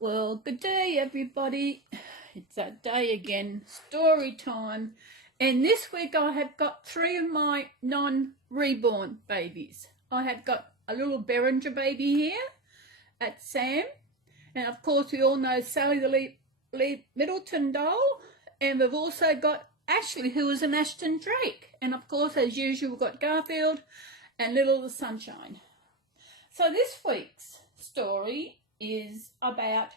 Well, good day, everybody. It's that day again, story time. And this week I have got 3 of my non-reborn babies. I have got a little Behringer baby here at Sam. And of course we all know Sally the Middleton doll. And we've also got Ashley, who is an Ashton Drake. And of course, as usual, we've got Garfield and Little the Sunshine. So this week's story is about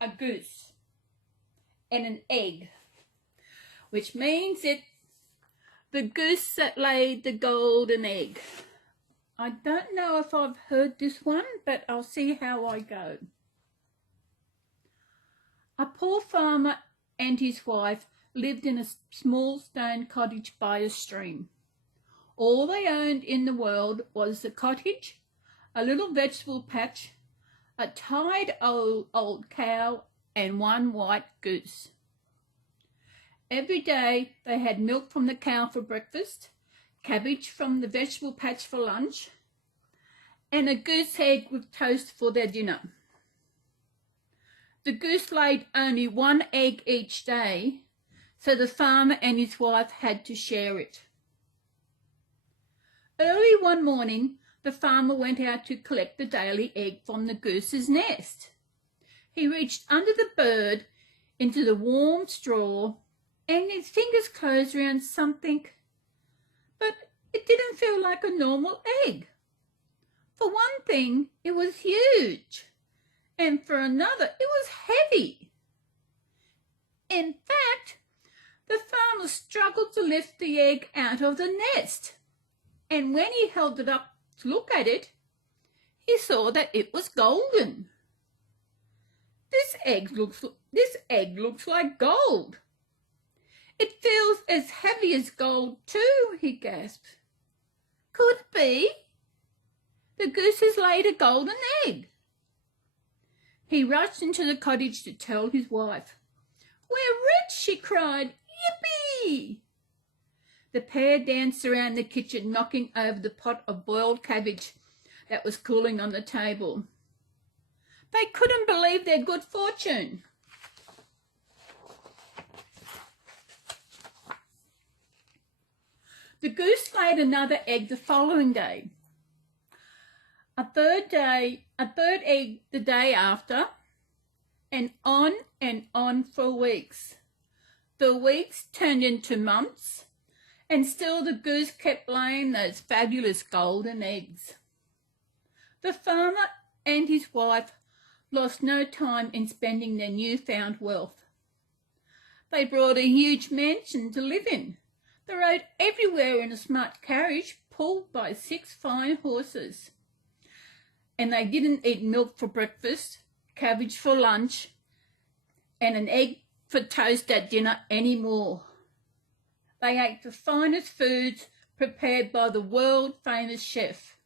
a goose and an egg, which means it's the goose that laid the golden egg. I don't know if I've heard this one, but I'll see how I go. A poor farmer and his wife lived in a small stone cottage by a stream. All they owned in the world was the cottage, a little vegetable patch, a tired old cow, and 1 white goose. Every day they had milk from the cow for breakfast, cabbage from the vegetable patch for lunch, and a goose egg with toast for their dinner. The goose laid only 1 egg each day, so the farmer and his wife had to share it. Early one morning, the farmer went out to collect the daily egg from the goose's nest. He reached under the bird into the warm straw, and his fingers closed around something, but it didn't feel like a normal egg. For one thing, it was huge, and for another, it was heavy. In fact, the farmer struggled to lift the egg out of the nest, and when he held it up to look at it, he saw that it was golden. This egg looks like gold. It feels as heavy as gold too, he gasped. Could it be? The goose has laid a golden egg. He rushed into the cottage to tell his wife. We're rich, she cried. Yippee! The pair danced around the kitchen, knocking over the pot of boiled cabbage that was cooling on the table. They couldn't believe their good fortune. The goose laid another egg the following day, a third egg the day after, and on for weeks. The weeks turned into months, and still the goose kept laying those fabulous golden eggs. The farmer and his wife lost no time in spending their newfound wealth. They bought a huge mansion to live in. They rode everywhere in a smart carriage pulled by 6 fine horses. And they didn't eat milk for breakfast, cabbage for lunch, and an egg for toast at dinner anymore. They ate the finest foods prepared by the world-famous chef.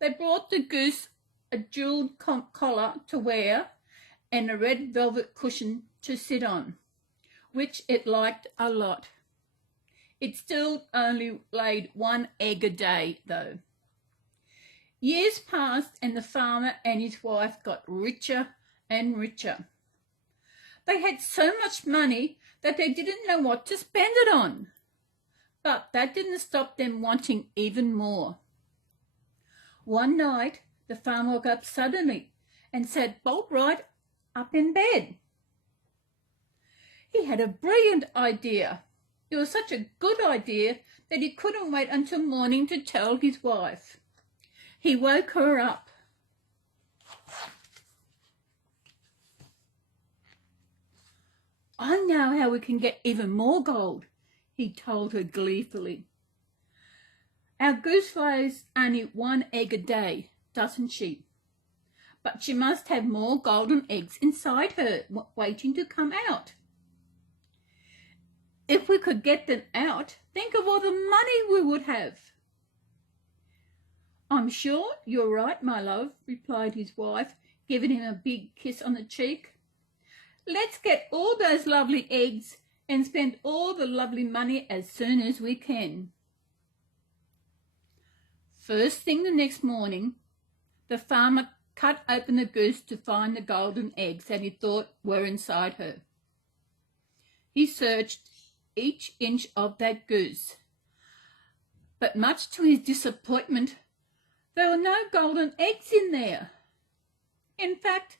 They brought the goose a jewelled collar to wear and a red velvet cushion to sit on, which it liked a lot. It still only laid 1 egg a day, though. Years passed and the farmer and his wife got richer and richer. They had so much money that they didn't know what to spend it on. But that didn't stop them wanting even more. One night, the farmer woke up suddenly and sat bolt right up in bed. He had a brilliant idea. It was such a good idea that he couldn't wait until morning to tell his wife. He woke her up. I know how we can get even more gold, he told her gleefully. Our goose lays only 1 egg a day, doesn't she? But she must have more golden eggs inside her, waiting to come out. If we could get them out, think of all the money we would have. I'm sure you're right, my love, replied his wife, giving him a big kiss on the cheek. Let's get all those lovely eggs and spend all the lovely money as soon as we can. First thing the next morning, the farmer cut open the goose to find the golden eggs that he thought were inside her. He searched each inch of that goose, but much to his disappointment, there were no golden eggs in there. In fact,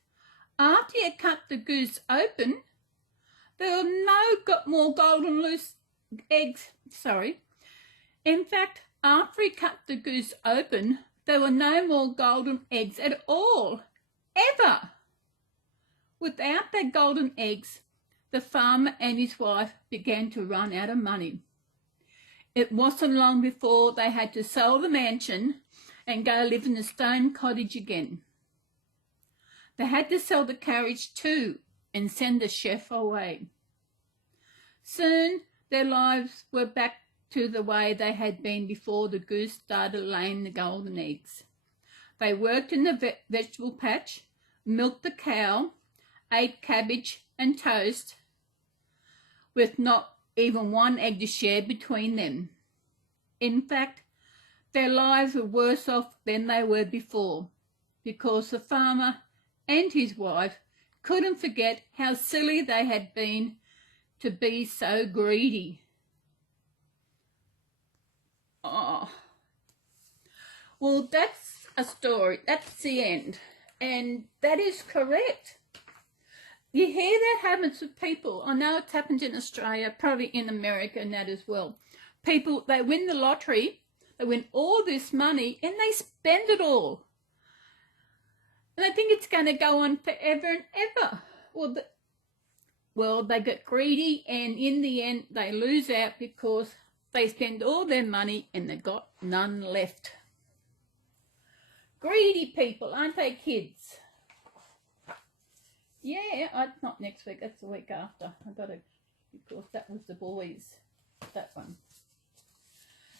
after he had cut the goose open, there were no more golden loose eggs. In fact, after he cut the goose open, there were no more golden eggs at all, ever. Without their golden eggs, the farmer and his wife began to run out of money. It wasn't long before they had to sell the mansion and go live in a stone cottage again. They had to sell the carriage too and send the chef away. Soon their lives were back to the way they had been before the goose started laying the golden eggs. They worked in the vegetable patch, milked the cow, ate cabbage and toast, with not even one egg to share between them. In fact, their lives were worse off than they were before, because the farmer and his wife couldn't forget how silly they had been to be so greedy. Oh, well, that's a story. That's the end. And that is correct. You hear that happens with people. I know it's happened in Australia, probably in America and that as well. People, they win the lottery, they win all this money, and they spend it all. And I think it's going to go on forever and ever. Well, they get greedy, and in the end, they lose out because they spend all their money and they've got none left. Greedy people, aren't they, kids? Yeah, not next week. That's the week after. Because that was the boys, that one.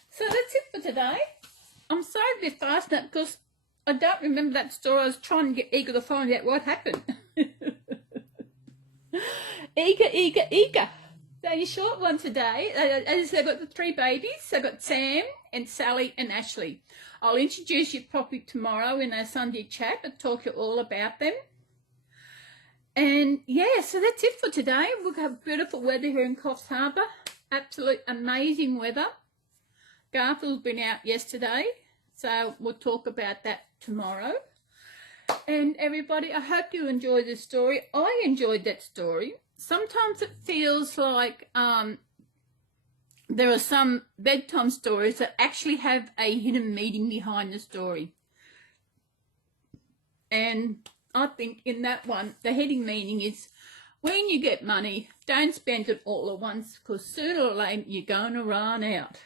So that's it for today. I'm sorry to be fast now because I don't remember that story. I was trying to get Eager to find out what happened. Eager. So a short one today. As I said, I've got the 3 babies. I've got Sam and Sally and Ashley. I'll introduce you properly tomorrow in our Sunday chat. I'll talk you all about them. And yeah, so that's it for today. We've got beautiful weather here in Coffs Harbour. Absolute amazing weather. Garfield's been out yesterday, so we'll talk about that tomorrow. And everybody, I hope you enjoyed this story. I enjoyed that story. Sometimes it feels like there are some bedtime stories that actually have a hidden meaning behind the story. And I think in that one, the hidden meaning is when you get money, don't spend it all at once because sooner or later you're going to run out.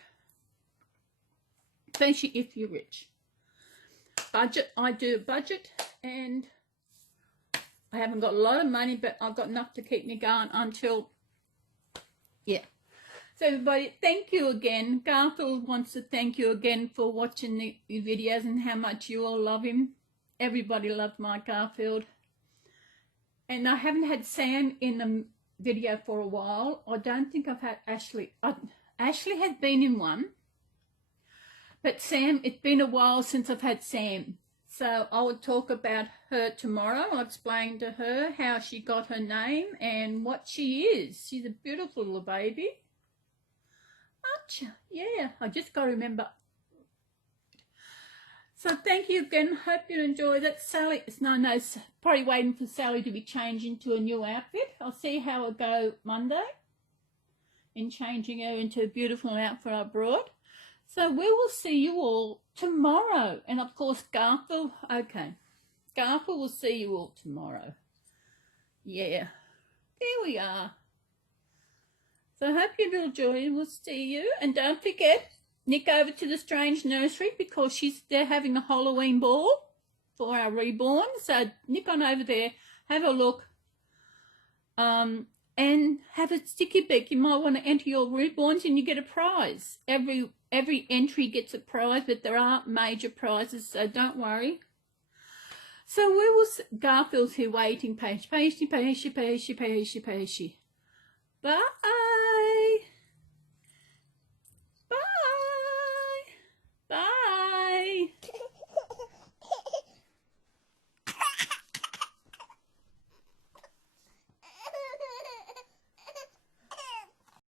Especially if you're rich. Budget, I do a budget and I haven't got a lot of money, but I've got enough to keep me going until, yeah. So everybody, thank you again. Garfield wants to thank you again for watching the videos and how much you all love him. Everybody loves my Garfield. And I haven't had Sam in the video for a while. I don't think I've had Ashley. Ashley has been in one. But Sam, it's been a while since I've had Sam. So I will talk about her tomorrow. I'll explain to her how she got her name and what she is. She's a beautiful little baby. Aren't you? Yeah, I just got to remember. So thank you again. Hope you enjoyed it. Sally, no, probably waiting for Sally to be changed into a new outfit. I'll see how it go Monday in changing her into a beautiful outfit I brought. So we will see you all tomorrow. And of course, Garfield, okay. Garfield will see you all tomorrow. Yeah, there we are. So I hope you will join. We'll see you. And don't forget, nick over to the Strange Nursery because they're having a Halloween ball for our Reborn. So nick on over there, have a look, and have a sticky beak. You might want to enter your Reborns and you get a prize. Every entry gets a prize, but there aren't major prizes, so don't worry. So we will, Garfield's here waiting, patient. Bye.